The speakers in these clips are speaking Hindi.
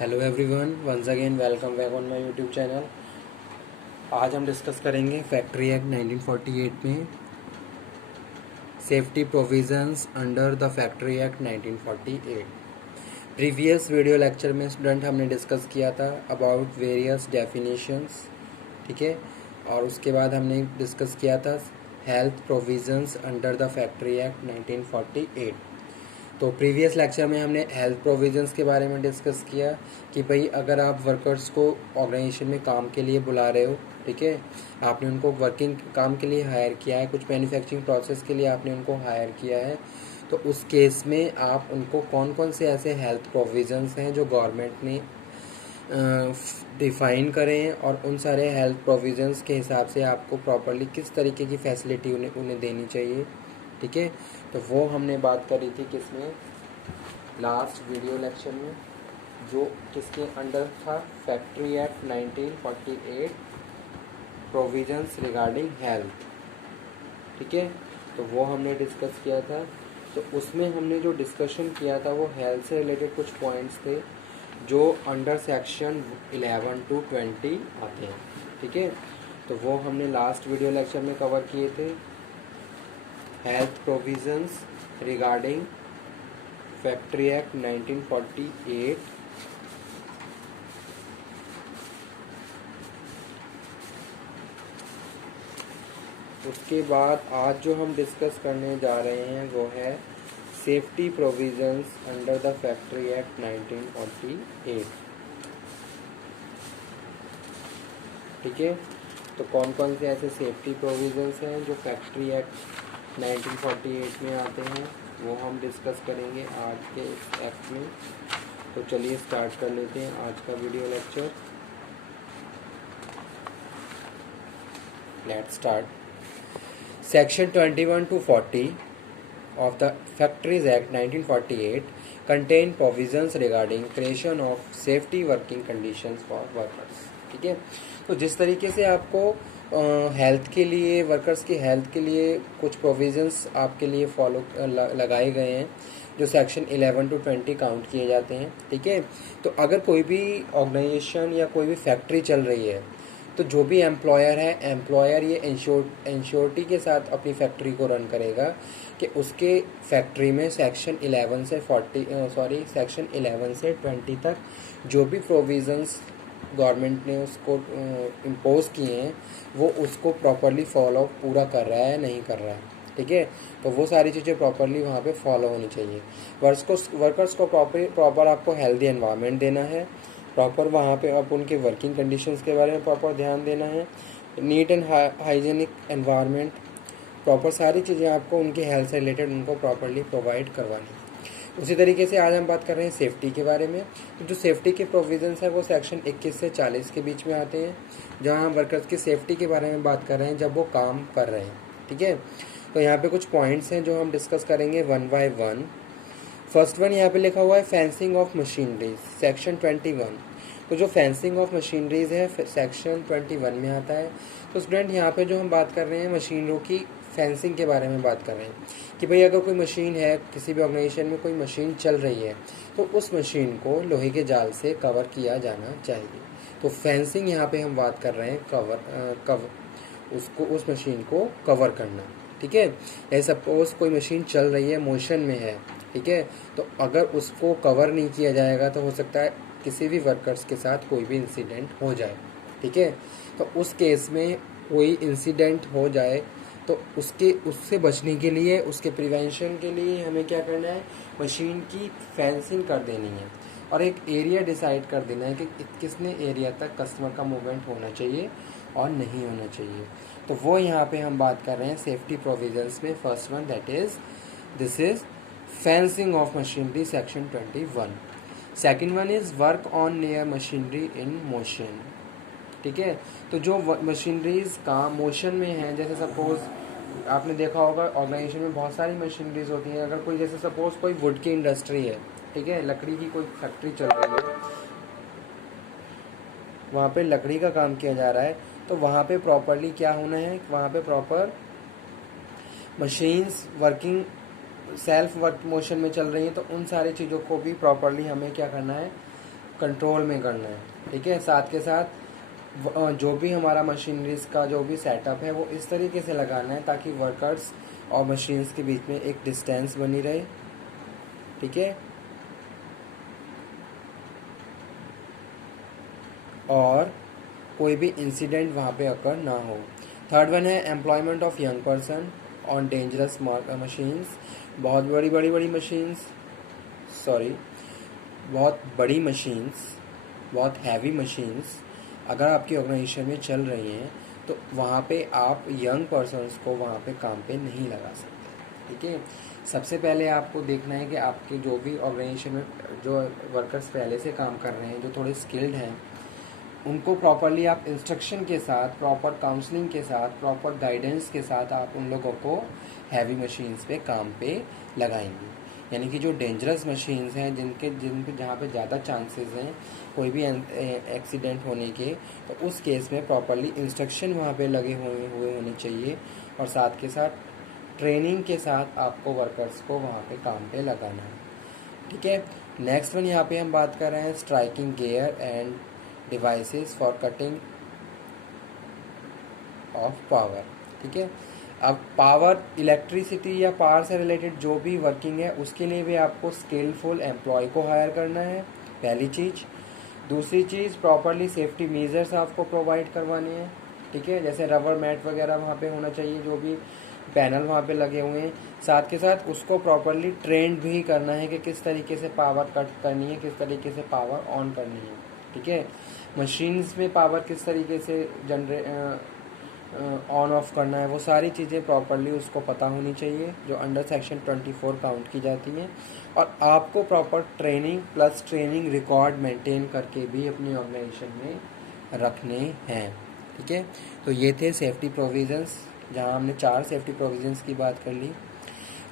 Hello everyone, once again welcome back on my YouTube channel. आज हम डिस्कस करेंगे फैक्ट्री एक्ट 1948 में safety provisions under the factory act 1948। Previous video lecture में स्टूडेंट हमने डिस्कस किया था अबाउट वेरियस डेफिनेशंस, ठीक है। और उसके बाद हमने डिस्कस किया था health provisions under the factory act 1948। तो प्रीवियस लेक्चर में हमने हेल्थ प्रोविजंस के बारे में डिस्कस किया कि भाई अगर आप वर्कर्स को ऑर्गेनाइजेशन में काम के लिए बुला रहे हो, ठीक है, आपने उनको वर्किंग काम के लिए हायर किया है, कुछ मैन्युफैक्चरिंग प्रोसेस के लिए आपने उनको हायर किया है, तो उस केस में आप उनको कौन कौन से ऐसे हेल्थ प्रोविजंस हैं जो गवर्नमेंट ने डिफ़ाइन करें और उन सारे हेल्थ प्रोविजंस के हिसाब से आपको प्रॉपरली किस तरीके की फैसिलिटी उन्हें देनी चाहिए, ठीक है। तो वो हमने बात करी थी किसमें, लास्ट वीडियो लेक्चर में, जो किसके अंडर था, factory act 1948 provisions regarding health, ठीक है। तो वो हमने डिस्कस किया था। तो उसमें हमने जो डिस्कशन किया था वो हेल्थ से रिलेटेड कुछ पॉइंट्स थे जो अंडर सेक्शन 11 to 20 आते हैं, ठीक है। तो वो हमने लास्ट वीडियो लेक्चर में कवर किए थे। Health provisions regarding factory act 1948, उसके बाद आज जो हम डिस्कस करने जा रहे हैं वो है safety provisions under the factory act 1948, ठीक है। तो कौन कौन से ऐसे सेफ्टी प्रोविजंस हैं जो फैक्ट्री एक्ट 1948 में आते हैं वो हम डिस्कस करेंगे आज के इस एक्ट में। तो चलिए स्टार्ट कर लेते हैं आज का video lecture. Let's start. Section 21 to 40 of the Factories Act 1948 contain provisions regarding creation of safety working conditions for workers, ठीक है। तो जिस तरीके से आपको हेल्थ के लिए, वर्कर्स की हेल्थ के लिए कुछ प्रोविजंस आपके लिए फॉलो लगाए गए हैं जो सेक्शन 11 to 20 काउंट किए जाते हैं, ठीक है। तो अगर कोई भी ऑर्गेनाइजेशन या कोई भी फैक्ट्री चल रही है तो जो भी एम्प्लॉयर है, एम्प्लॉयर ये इंश्योरिटी के साथ अपनी फैक्ट्री को रन करेगा कि उसके फैक्ट्री में सेक्शन 11 से 20 तक जो भी प्रोविजंस गवर्नमेंट ने उसको इम्पोज किए हैं वो उसको प्रॉपरली फॉलो पूरा कर रहा है नहीं कर रहा है, ठीक है। तो वो सारी चीज़ें प्रॉपरली वहाँ पे फॉलो होनी चाहिए। वर्कर्स को प्रॉपर आपको हेल्दी एनवायरनमेंट देना है, प्रॉपर वहाँ पे आप उनके वर्किंग कंडीशंस के बारे में प्रॉपर ध्यान देना है, neat and hygienic environment, proper सारी चीज़ें आपको उनके हेल्थ से रिलेटेड उनको प्रॉपरली प्रोवाइड करवानी है। उसी तरीके से आज हम बात कर रहे हैं सेफ्टी के बारे में। तो जो सेफ्टी के प्रोविजंस है वो सेक्शन 21 से 40 के बीच में आते हैं, जहाँ हम वर्कर्स की सेफ्टी के बारे में बात कर रहे हैं जब वो काम कर रहे हैं, ठीक है। तो यहाँ पे कुछ पॉइंट्स हैं जो हम डिस्कस करेंगे one by one. First one यहाँ पे लिखा हुआ है फेंसिंग ऑफ मशीनरीज, सेक्शन 21। तो जो फेंसिंग ऑफ मशीनरीज है सेक्शन 21 में आता है। तो स्टूडेंट यहाँ पे जो हम बात कर रहे हैं मशीनों की फेंसिंग के बारे में बात कर रहे हैं कि भाई अगर कोई मशीन है, किसी भी ऑर्गेनाइजेशन में कोई मशीन चल रही है तो उस मशीन को लोहे के जाल से कवर किया जाना चाहिए। तो फेंसिंग यहाँ पे हम बात कर रहे हैं कवर उसको, उस मशीन को कवर करना, ठीक है। जैसे सपोज कोई मशीन चल रही है, मोशन में है, ठीक है, तो अगर उसको कवर नहीं किया जाएगा तो हो सकता है किसी भी वर्कर्स के साथ कोई भी इंसिडेंट हो जाए, ठीक है। तो उस केस में कोई इंसिडेंट हो जाए तो उससे बचने के लिए, उसके प्रिवेंशन के लिए हमें क्या करना है, मशीन की फेंसिंग कर देनी है और एक एरिया डिसाइड कर देना है कि कितने एरिया तक कस्टमर का मूवमेंट होना चाहिए और नहीं होना चाहिए। तो वो यहाँ पे हम बात कर रहे हैं सेफ्टी प्रोविजंस में। First one that is this is fencing of machinery section 21। Second one is work on near machinery in motion, ठीक है। तो जो मशीनरीज का मोशन में है, जैसे सपोज आपने देखा होगा ऑर्गेनाइजेशन में बहुत सारी मशीनरीज होती हैं। अगर कोई जैसे सपोज कोई वुड की इंडस्ट्री है, ठीक है, लकड़ी की कोई फैक्ट्री चल रही है, वहाँ पे लकड़ी का काम किया जा रहा है, तो वहाँ पे प्रॉपरली क्या होना है, वहाँ पे proper machines working self work motion में चल रही हैं, तो उन सारी चीज़ों को भी प्रॉपरली हमें क्या करना है, कंट्रोल में करना है, ठीक है। साथ के साथ जो भी हमारा मशीनरीज का जो भी सेटअप है वो इस तरीके से लगाना है ताकि वर्कर्स और मशीन्स के बीच में एक डिस्टेंस बनी रहे, ठीक है। और कोई भी इंसिडेंट वहाँ पे अकर ना हो। थर्ड वन है employment of young person on dangerous machines. बहुत बड़ी मशीन्स, बहुत बड़ी मशीन्स, बहुत हैवी मशीन्स अगर आपकी ऑर्गेनाइजेशन में चल रही हैं तो वहाँ पे आप यंग पर्सन्स को वहाँ पे काम पे नहीं लगा सकते, ठीक है। सबसे पहले आपको देखना है कि आपके जो भी ऑर्गेनाइजेशन में जो वर्कर्स पहले से काम कर रहे हैं, जो थोड़े स्किल्ड हैं, उनको प्रॉपरली आप इंस्ट्रक्शन के साथ, प्रॉपर काउंसलिंग के साथ, प्रॉपर गाइडेंस के साथ आप उन लोगों को हैवी मशीन्स पे काम पे लगाएंगे। यानी कि जो डेंजरस मशीन्स हैं जिनके जहाँ पे ज़्यादा चांसेस हैं कोई भी एक्सीडेंट होने के, तो उस केस में प्रॉपरली इंस्ट्रक्शन वहाँ पे लगे हुए होने चाहिए और साथ के साथ ट्रेनिंग के साथ आपको वर्कर्स को वहाँ पे काम पे लगाना है, ठीक है। नेक्स्ट वन यहाँ पे हम बात कर रहे हैं striking gear end devices for cutting of power, ठीक है। अब पावर, इलेक्ट्रिसिटी या पावर से रिलेटेड जो भी वर्किंग है उसके लिए भी आपको स्किलफुल एम्प्लॉय को हायर करना है, पहली चीज़। दूसरी चीज़, प्रॉपरली सेफ्टी मेजर्स आपको प्रोवाइड करवाने हैं, ठीक है। जैसे रबर मैट वगैरह वहाँ पे होना चाहिए, जो भी पैनल वहाँ पे लगे हुए हैं। साथ के साथ उसको प्रॉपरली ट्रेंड भी करना है कि किस तरीके से पावर कट करनी है, किस तरीके से पावर ऑन करनी है, ठीक है। मशीन्स में पावर किस तरीके से ऑन ऑफ करना है, वो सारी चीज़ें प्रॉपरली उसको पता होनी चाहिए, जो अंडर सेक्शन 24 काउंट की जाती हैं। और आपको proper training plus training record maintain करके भी अपनी ऑर्गेनाइजेशन में रखने हैं, ठीक है। तो ये थे सेफ्टी प्रोविजंस, जहां हमने 4 सेफ्टी प्रोविजंस की बात कर ली।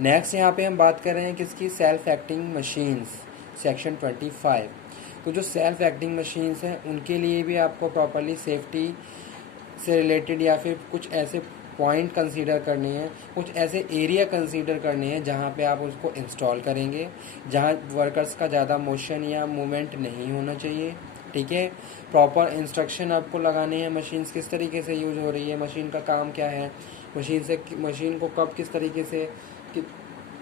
नेक्स्ट यहाँ पे हम बात कर रहे हैं किसकी, सेल्फ एक्टिंग मशीन्स, सेक्शन 25। तो जो सेल्फ एक्टिंग मशीन्स हैं उनके लिए भी आपको प्रॉपरली सेफ्टी से रिलेटेड या फिर कुछ ऐसे पॉइंट कंसीडर करने हैं, कुछ ऐसे एरिया कंसीडर करने हैं जहाँ पे आप उसको इंस्टॉल करेंगे, जहाँ वर्कर्स का ज़्यादा मोशन या मूवमेंट नहीं होना चाहिए, ठीक है। प्रॉपर इंस्ट्रक्शन आपको लगाने हैं, मशीन्स किस तरीके से यूज़ हो रही है, मशीन का काम क्या है, मशीन को कब किस तरीके से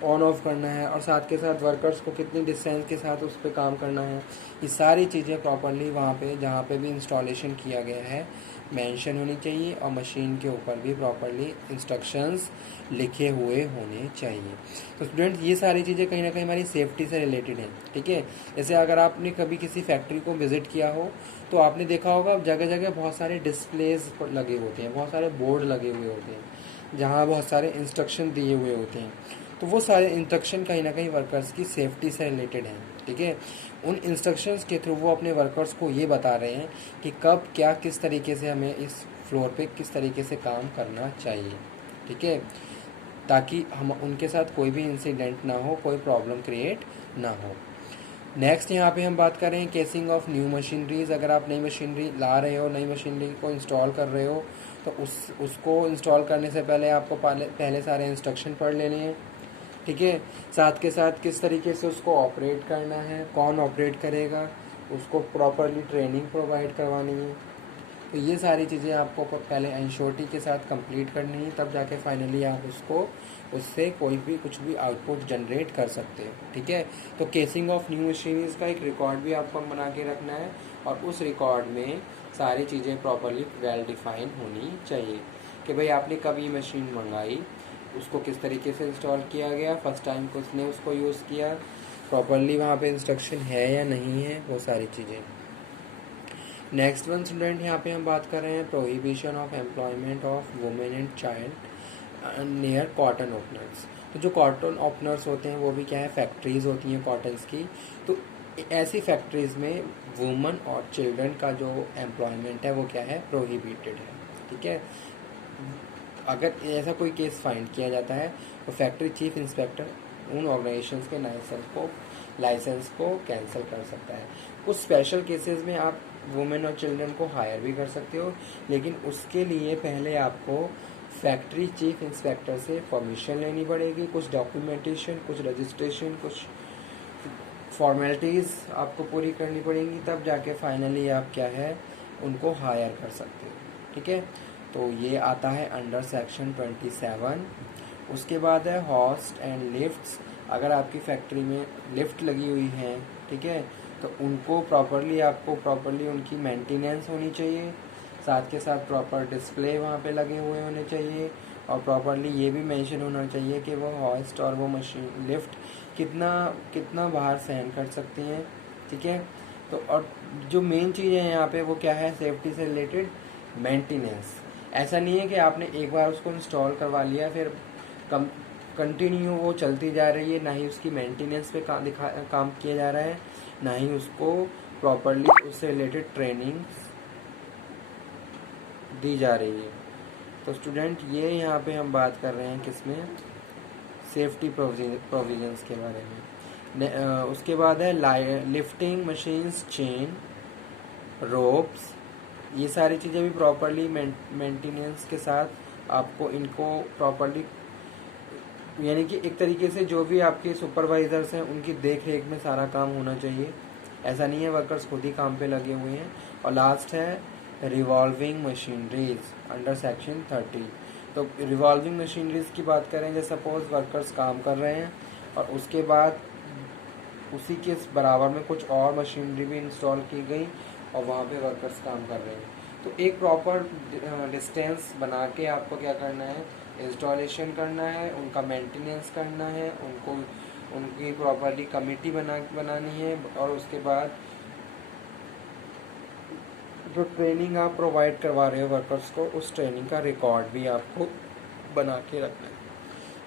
ऑन ऑफ करना है, और साथ के साथ वर्कर्स को कितनी डिस्टेंस के साथ उस पर काम करना है, ये सारी चीज़ें प्रॉपरली वहाँ पे जहाँ पे भी इंस्टॉलेशन किया गया है मेंशन होनी चाहिए, और मशीन के ऊपर भी प्रॉपरली इंस्ट्रक्शंस लिखे हुए होने चाहिए। तो स्टूडेंट, ये सारी चीज़ें कहीं ना कहीं हमारी सेफ्टी से रिलेटेड हैं, ठीक है। जैसे अगर आपने कभी किसी फैक्ट्री को विजिट किया हो तो आपने देखा होगा जगह जगह बहुत सारे डिस्प्लेज लगे होते हैं, बहुत सारे बोर्ड लगे हुए होते हैं जहाँ बहुत सारे इंस्ट्रक्शन दिए हुए होते हैं। तो वो सारे इंस्ट्रक्शन कहीं ना कहीं वर्कर्स की सेफ्टी से रिलेटेड हैं, ठीक है। उन इंस्ट्रक्शंस के थ्रू वो अपने वर्कर्स को ये बता रहे हैं कि कब क्या किस तरीके से हमें इस फ्लोर पे किस तरीके से काम करना चाहिए, ठीक है, ताकि हम उनके साथ कोई भी इंसिडेंट ना हो, कोई प्रॉब्लम क्रिएट ना हो। नेक्स्ट यहाँ पे हम बात कर रहे हैं केसिंग ऑफ न्यू मशीनरीज। अगर आप नई मशीनरी ला रहे हो, नई मशीनरी को इंस्टॉल कर रहे हो, तो उसको इंस्टॉल करने से पहले आपको पहले सारे इंस्ट्रक्शन पढ़ लेने हैं, ठीक है। साथ के साथ किस तरीके से उसको ऑपरेट करना है, कौन ऑपरेट करेगा, उसको प्रॉपरली ट्रेनिंग प्रोवाइड करवानी है। तो ये सारी चीज़ें आपको पहले एंश्योरिटी के साथ कंप्लीट करनी है, तब जाके फाइनली आप उससे कोई भी कुछ भी आउटपुट जनरेट कर सकते हो, ठीक है। तो केसिंग ऑफ न्यू मशीनरीज का एक रिकॉर्ड भी आपको बना के रखना है, और उस रिकॉर्ड में सारी चीज़ें प्रॉपरली वेल डिफाइन होनी चाहिए कि भाई आपने कब ये मशीन मंगाई, उसको किस तरीके से इंस्टॉल किया गया, फर्स्ट टाइम को उसने उसको यूज़ किया, प्रॉपरली वहाँ पे इंस्ट्रक्शन है या नहीं है, वो सारी चीज़ें। नेक्स्ट वन स्टूडेंट, यहाँ पे हम बात कर रहे हैं prohibition of employment of women and child near cotton openers. तो जो कॉटन ओपनर्स होते हैं वो भी क्या है, फैक्ट्रीज़ होती हैं कॉटन्स की। तो ऐसी फैक्ट्रीज़ में वुमन और चिल्ड्रन का जो एम्प्लॉयमेंट है वो क्या है, प्रोहिबिटेड है, ठीक है। अगर ऐसा कोई केस फाइंड किया जाता है तो फैक्ट्री चीफ इंस्पेक्टर उन ऑर्गेनाइजेशंस के लाइसेंस को कैंसिल कर सकता है। कुछ स्पेशल केसेस में आप वुमेन और चिल्ड्रन को हायर भी कर सकते हो, लेकिन उसके लिए पहले आपको फैक्ट्री चीफ इंस्पेक्टर से परमिशन लेनी पड़ेगी, कुछ डॉक्यूमेंटेशन, कुछ रजिस्ट्रेशन, फॉर्मेलिटीज़ आपको पूरी करनी पड़ेंगी, तब जाके फाइनली आप क्या है उनको हायर कर सकते हो। ठीक है, तो ये आता है अंडर सेक्शन 27। उसके बाद है हॉस्ट एंड लिफ्ट्स। अगर आपकी फैक्ट्री में लिफ्ट लगी हुई है, ठीक है, तो उनको प्रॉपरली उनकी मेंटेनेंस होनी चाहिए, साथ के साथ प्रॉपर डिस्प्ले वहाँ पे लगे हुए होने चाहिए, और प्रॉपरली ये भी मेंशन होना चाहिए कि वो हॉस्ट और वो मशीन लिफ्ट कितना बाहर सहन कर सकती हैं। ठीक है, तो और जो मेन चीज़ है यहाँ पे वो क्या है, सेफ्टी से रिलेटेड मेंटेनेंस। ऐसा नहीं है कि आपने एक बार उसको इंस्टॉल करवा लिया फिर कंटिन्यू वो चलती जा रही है, ना ही उसकी मेंटेनेंस पे काम किया जा रहा है, ना ही उसको प्रॉपरली उससे रिलेटेड ट्रेनिंग दी जा रही है। तो स्टूडेंट ये यहाँ पे हम बात कर रहे हैं किसमें, सेफ्टी प्रोविजंस के बारे में। उसके बाद है लिफ्टिंग मशीन्स, चेन, रोप्स, ये सारी चीज़ें भी प्रॉपरली मेंटेनेंस के साथ आपको इनको प्रॉपरली, यानी कि एक तरीके से जो भी आपके सुपरवाइजर्स हैं उनकी देख रेख में सारा काम होना चाहिए। ऐसा नहीं है वर्कर्स खुद ही काम पे लगे हुए हैं। और लास्ट है रिवॉल्विंग मशीनरीज अंडर सेक्शन 30। तो रिवॉल्विंग मशीनरीज की बात करें, जैसे सपोज वर्कर्स काम कर रहे हैं और उसके बाद उसी के बराबर में कुछ और मशीनरी भी इंस्टॉल की गई और वहाँ पे वर्कर्स काम कर रहे हैं, तो एक प्रॉपर डिस्टेंस बना के आपको क्या करना है, इंस्टॉलेशन करना है, उनका मेंटेनेंस करना है, उनकी प्रॉपरली कमेटी बनानी है, और उसके बाद जो ट्रेनिंग आप प्रोवाइड करवा रहे हो वर्कर्स को, उस ट्रेनिंग का रिकॉर्ड भी आपको बना के रखना है।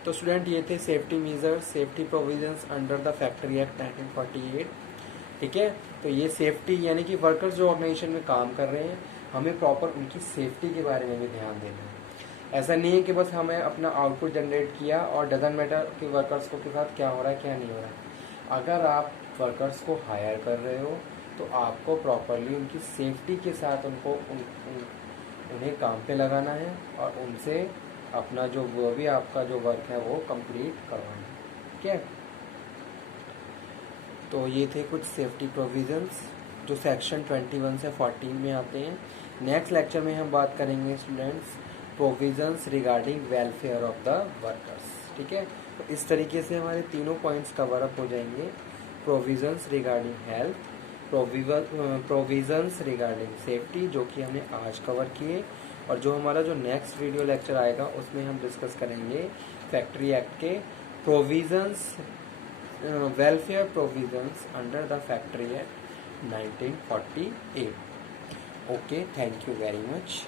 तो स्टूडेंट ये थे safety measures, safety provisions under the factory act 1948। ठीक है, तो ये सेफ्टी यानी कि वर्कर्स जो ऑर्गेनाइजेशन में काम कर रहे हैं, हमें प्रॉपर उनकी सेफ्टी के बारे में भी ध्यान देना है। ऐसा नहीं है कि बस हमें अपना आउटपुट जनरेट किया और डजंट मैटर कि वर्कर्स को के साथ क्या हो रहा है क्या नहीं हो रहा है। अगर आप वर्कर्स को हायर कर रहे हो तो आपको प्रॉपरली उनकी सेफ्टी के साथ उन्हें काम पे लगाना है और उनसे अपना जो वो भी आपका जो वर्क है वो कंप्लीट करवाना है। ठीक है, तो ये थे कुछ सेफ्टी प्रोविजंस जो सेक्शन 21 से 14 में आते हैं। नेक्स्ट लेक्चर में हम बात करेंगे students provisions regarding welfare of the workers. ठीक है, तो इस तरीके से हमारे तीनों पॉइंट्स कवर अप हो जाएंगे, provisions regarding health, provisions regarding safety जो कि हमने आज कवर किए, और जो हमारा जो नेक्स्ट वीडियो लेक्चर आएगा उसमें हम डिस्कस करेंगे फैक्ट्री एक्ट के provisions, welfare provisions under the factory act 1948। Okay, thank you very much.